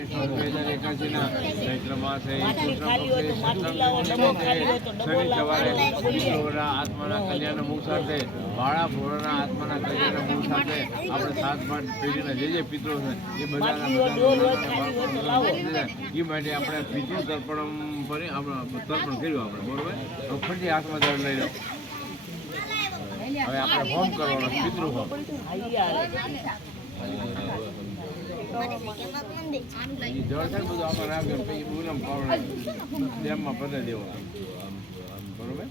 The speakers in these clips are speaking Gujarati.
2081 ચૈત્ર માસે શનિ સવારે પિતૃઓના આત્માના કલ્યાણ મુખ સાથે વાળા ભોળાના આત્માના કલ્યાણ મુખ સાથે આપણે 7 પેઢીના જે પિતૃઓ છે એ બધાના એ માટે આપણે પિતૃ તર્પણ કરી આપણે તર્પણ કર્યું આપણે બરોબર. તો ફરી હાથમાં દર લઈ લો. હવે આપણે હોમ કરવાનો પિતૃ હોમ. જળ છે બધું આમાં નાખ્યું પછી પૂનમ પાવડે ડેમમાં પધરાવી દેવો બરોબર.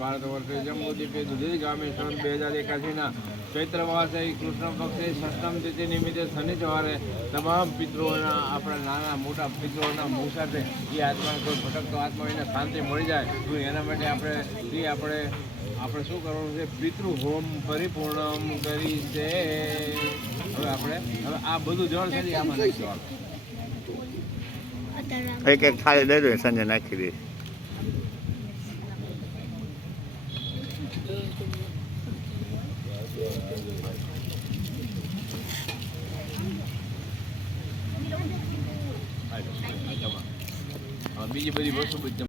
ભારત વર્ષે જમ્મુદીપે ગામે સન 2081 ચૈત્ર માસે કૃષ્ણ પક્ષે સષ્ટમ તિથિ નિમિત્તે શનિ સવારે તમામ પિતૃઓના આપણા નાના મોટા પિતૃઓના મુખ સાથે એ આત્માને કોઈ ભટકતો આત્મા એને શાંતિ મળી જાય તો એના માટે આપણે શું કરવાનું છે? પિતૃ હોમ પરિપૂર્ણ કરી છે. હવે આ બધું જળ છે આમાં નાખી દેવાનું. એક થાળી દઈ દો સંજય નાખી દે. બીજી બધી વસ્તુ